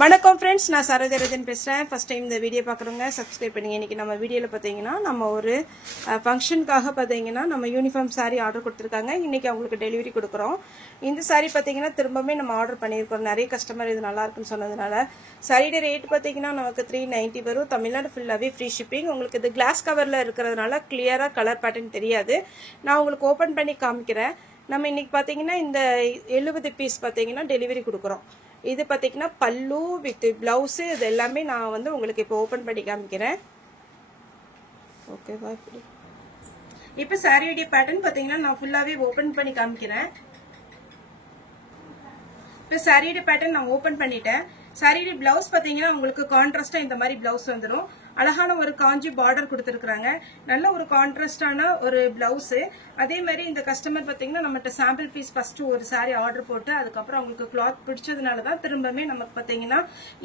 வணக்கம் ஃப்ரெண்ட்ஸ், நான் சரோஜரஜன் பேசுகிறேன். ஃபஸ்ட் டைம் இந்த வீடியோ பார்க்குறவங்க சப்ஸ்கிரைப் பண்ணிங்க. இன்றைக்கி நம்ம வீடியோவில் பார்த்தீங்கன்னா நம்ம ஒரு ஃபங்க்ஷனுக்காக பார்த்தீங்கன்னா நம்ம யூனிஃபார்ம் சாரீ ஆர்டர் கொடுத்துருக்காங்க. இன்றைக்கி அவங்களுக்கு டெலிவரி கொடுக்குறோம். இந்த சாரீ பார்த்தீங்கன்னா திரும்பவே நம்ம ஆர்டர் பண்ணியிருக்கோம். நிறைய கஸ்டமர் இது நல்லாயிருக்குன்னு சொன்னதுனால சாரியோட ரேட் பார்த்தீங்கன்னா நமக்கு 390 வரும். தமிழ்நாடு ஃபுல்லாகவே ஃப்ரீ ஷிப்பிங். உங்களுக்கு இது கிளாஸ் கவரில் இருக்கிறதுனால கிளியராக கலர் பேட்டர்ன் தெரியாது. நான் உங்களுக்கு ஓப்பன் பண்ணி காமிக்கிறேன். நம்ம இன்றைக்கி பார்த்தீங்கன்னா இந்த 70 பீஸ் பார்த்தீங்கன்னா டெலிவரி கொடுக்குறோம். இது பார்த்தீங்கன்னா பல்லு வித் பிளவுஸு இது எல்லாமே நான் வந்து உங்களுக்கு இப்போ ஓப்பன் பண்ணி காமிக்கிறேன். ஓகேவா? இப்போ சாரியோடைய பேட்டர்ன் பார்த்தீங்கன்னா நான் ஃபுல்லாகவே ஓப்பன் பண்ணி காமிக்கிறேன். இப்போ சாரியோட பேட்டர்ன் நான் ஓப்பன் பண்ணிட்டேன். சாரியோட பிளவுஸ் பார்த்தீங்கன்னா உங்களுக்கு கான்ட்ராஸ்டாக இந்த மாதிரி பிளவுஸ் வந்துடும். அழகான ஒரு காஞ்சி பார்டர் கொடுத்துருக்குறாங்க. நல்ல ஒரு கான்ட்ராஸ்டான ஒரு பிளவுஸு. அதே மாதிரி இந்த கஸ்டமர் பார்த்தீங்கன்னா நம்மகிட்ட சாம்பிள் பீஸ் ஃபர்ஸ்ட் ஒரு சாரி ஆர்டர் போட்டு அதுக்கப்புறம் அவங்களுக்கு கிளாத் பிடிச்சதுனால தான் திரும்பவே நமக்கு பார்த்தீங்கன்னா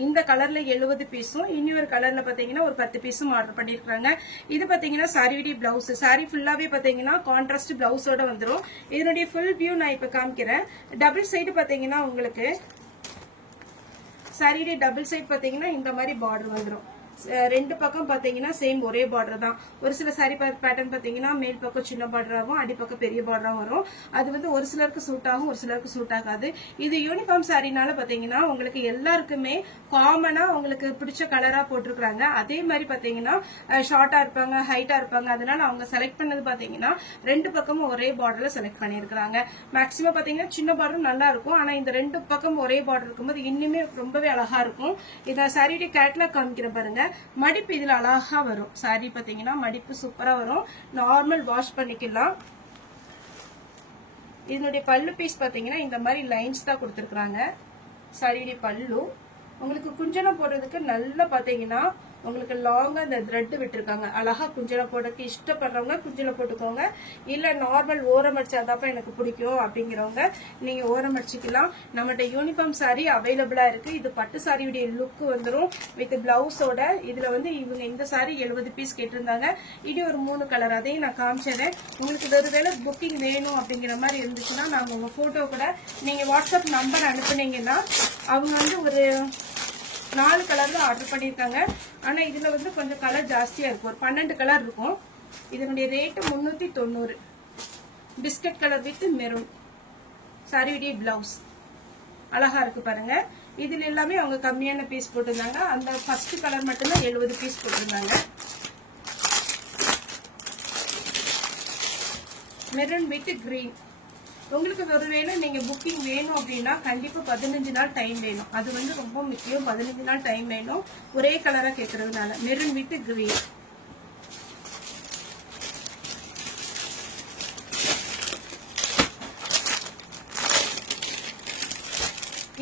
இந்த கலர்ல 70 பீஸும் இன்னொரு கலர்ல பார்த்தீங்கன்னா ஒரு 10 பீஸும் ஆர்டர் பண்ணியிருக்காங்க. இது பார்த்தீங்கன்னா சாரியுடைய பிளவுஸ். சாரி ஃபுல்லாவே பார்த்தீங்கன்னா கான்ட்ராஸ்ட் பிளவுஸோட வந்துடும். இதனுடைய ஃபுல் வியூ நான் இப்போ காமிக்கிறேன். டபுள் சைடு பார்த்தீங்கன்னா உங்களுக்கு சாரியுடைய டபுள் சைடு பார்த்தீங்கன்னா இந்த மாதிரி பார்டர் வந்துடும். ரெண்டு பக்கம் பாத்தீங்கன்னா சேம் ஒரே பார்டர் தான். ஒரு சில சாரி பேட்டர்ன் பாத்தீங்கன்னா மேல் பக்கம் சின்ன பார்டராகவும் அடிப்பக்கம் பெரிய பார்டராகவும் வரும். அது வந்து ஒரு சிலருக்கு சூட் ஆகும், ஒரு சிலருக்கு சூட் ஆகாது. இது யூனிஃபார்ம் சாரினால பாத்தீங்கன்னா உங்களுக்கு எல்லாருக்குமே காமனா உங்களுக்கு பிடிச்ச கலரா போட்டிருக்காங்க. அதே மாதிரி பாத்தீங்கன்னா ஷார்ட்டா இருப்பாங்க, ஹைட்டா இருப்பாங்க. அதனால அவங்க செலக்ட் பண்ணது பாத்தீங்கன்னா ரெண்டு பக்கமும் ஒரே பார்டர்ல செலக்ட் பண்ணிருக்காங்க. மேக்சிமம் பாத்தீங்கன்னா சின்ன பார்டர் நல்லா இருக்கும். ஆனா இந்த ரெண்டு பக்கம் ஒரே பார்டர் இருக்கும்போது இன்னுமே ரொம்பவே அழகா இருக்கும். இத சாரியுடைய கேட்லாக் காமிக்கிற பாருங்க. மடிப்பு இதுல அழகா வரும். சாரி பாத்தீங்கன்னா மடிப்பு சூப்பரா வரும். நார்மல் வாஷ் பண்ணிக்கலாம். இதனுடைய பல்லு பீஸ் பாத்தீங்கன்னா இந்த மாதிரி லைன்ஸ் தான் கொடுத்துருக்காங்க. சாரியுடைய பல்லு உங்களுக்கு குஞ்சனம் போடுறதுக்கு நல்லா பாத்தீங்கன்னா உங்களுக்கு லாங்கா இந்த த்ரெட் விட்டுருக்காங்க. அழகா குஞ்சலம் போடுறதுக்கு இஷ்டப்படுறவங்க குஞ்சலம் போட்டுக்கோங்க. இல்ல நார்மல் ஓரம் அடிச்சாதான் எனக்கு பிடிக்கும் அப்படிங்கிறவங்க நீங்க ஓரம் அடிச்சுக்கலாம். நம்மகிட்ட யூனிஃபார்ம் சாரி அவைலபிளா இருக்கு. இது பட்டு சாரியுடைய லுக் வந்துடும் வித் பிளவுஸோட. இதுல வந்து இவங்க இந்த சாரி 70 பீஸ் கேட்டிருந்தாங்க. இது ஒரு 3 கலர் அதையும் நான் காமிச்சேன். உங்களுக்கு ஒரு வேலை புக்கிங் வேணும் அப்படிங்கிற மாதிரி இருந்துச்சுன்னா நாங்க உங்க போட்டோ கூட நீங்க வாட்ஸ்அப் நம்பர் அனுப்புனீங்கன்னா அவங்க வந்து ஒரு 4 கலர்ல ஆர்டர் பண்ணிருக்காங்க. ஆனா இதுல வந்து கொஞ்சம் கலர் ஜாஸ்தியா இருக்கும். ஒரு 12 கலர் இருக்கும். இதனுடைய rate 390. Biscuit colour with maroon. சாரியுடைய பிளவுஸ் அழகா இருக்கு பாருங்க. இதுல எல்லாமே அவங்க கம்மியான பீஸ் போட்டிருந்தாங்க. அந்த ஃபர்ஸ்ட் கலர் மட்டும்தான் 70 பீஸ் போட்டிருந்தாங்க. Maroon with green. உங்களுக்கு ஒருவேளை நீங்க புக்கிங் வேணும் அப்படின்னா கண்டிப்பா 15 நாள் டைம் வேணும். அது வந்து ரொம்ப முக்கியம். 15 நாள் டைம் வேணும். ஒரே கலரா கேட்கறதுனால. Maroon with green.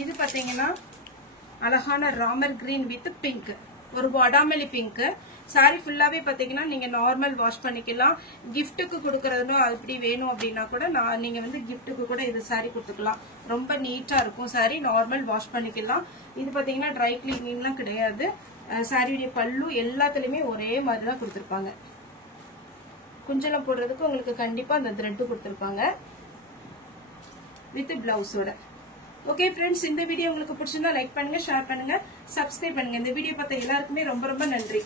இது பாத்தீங்கன்னா அழகான ராமர் கிரீன் வித் பிங்க். ஒரு வடாமல்லி பிங்க். சாரி ஃபுல்லாவே பாத்தீங்கன்னா நீங்க நார்மல் வாஷ் பண்ணிக்கலாம். கிஃப்ட்டுக்கு கொடுக்கறதுனோ அப்படி வேணும் அப்படின்னா கூட நீங்க வந்து கிஃப்ட்டுக்கு கூட இது சாரி கொடுத்துக்கலாம். ரொம்ப நீட்டா இருக்கும். சாரி நார்மல் வாஷ் பண்ணிக்கலாம். இது பாத்தீங்கன்னா ட்ரை கிளீனிங்லாம் கிடையாது. சாரியுடைய பல்லு எல்லாத்துலயுமே ஒரே மாதிரி தான் கொடுத்துருப்பாங்க. குஞ்சலம் போடுறதுக்கு உங்களுக்கு கண்டிப்பா அந்த த்ரெட் கொடுத்துருப்பாங்க வித் பிளவுஸோட. ஓகே ஃப்ரெண்ட்ஸ், இந்த வீடியோ உங்களுக்கு பிடிச்சிருந்தா லைக் பண்ணுங்க, ஷேர் பண்ணுங்க, சப்ஸ்கிரைப் பண்ணுங்க. இந்த வீடியோ பார்த்த எல்லாருக்குமே ரொம்ப ரொம்ப நன்றி.